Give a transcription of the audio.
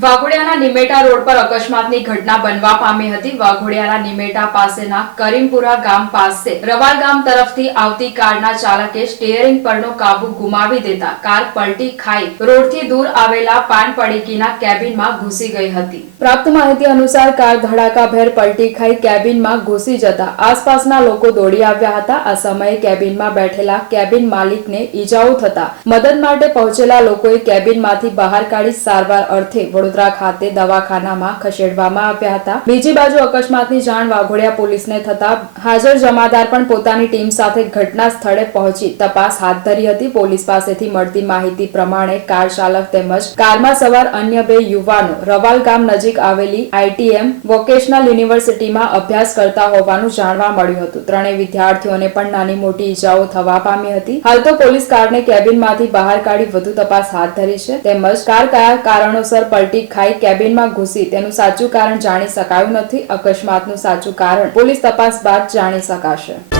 વાઘોડિયાના Nimeta road પર અકસ્માતની ઘટના બનવા પામી હતી. વાઘોડિયાના નિમેટા પાસેના કરીમપુરા ગામ પાસે રવાલ ગામ તરફથી આવતી કારના ચાલકે સ્ટીયરિંગ પરનો કાબુ ગુમાવી દેતા કાર પલટી ખાઈ રોડથી દૂર આવેલા પાન પડીકીના કેબિનમાં ઘૂસી ગઈ હતી. પ્રાપ્ત માહિતી અનુસાર કાર ધડાકાભેર પલટી ખાઈ કેબિનમાં ઘૂસી જતા આસપાસના લોકો દોડી આવ્યા હતા. આ સમયે કેબિનમાં બેઠેલા કેબિન માલિકને ઈજાઓ થતા મદદ માટે પહોંચેલા લોકોએ કેબિનમાંથી બહાર કાઢી સારવાર અર્થે વડોદરા ખાતે દવાખાનામાં ખસેડવામાં આવ્યા હતા. બીજી બાજુ અકસ્માતની જાણ વાઘોડિયા પોલીસને થતા હાજર જમાદાર પણ પોતાની ટીમ સાથે ઘટના સ્થળે પહોંચી તપાસ હાથ ધરી હતી. પોલીસ પાસેથી મળતી માહિતી પ્રમાણે કાર ચાલક તેમજ કારમાં સવાર અન્ય બે યુવાનો રવાલ ગામ નજીક આવેલી આઈટીએમ વોકેશનલ યુનિવર્સિટીમાં અભ્યાસ કરતા હોવાનું જાણવા મળ્યું હતું. ત્રણેય વિદ્યાર્થીઓને પણ નાની મોટી ઈજાઓ થવા પામી હતી. હાલ તો પોલીસ કારને કેબિનમાંથી બહાર કાઢી વધુ તપાસ હાથ ધરી છે. તેમજ કાર કયા કારણોસર પલટી ખાઈ કેબિનમાં ઘૂસી. તેનું સાચું કારણ જાણી શકાયું નથી. અકસ્માતનું સાચું કારણ પોલીસ તપાસ બાદ જાણી શકાશે.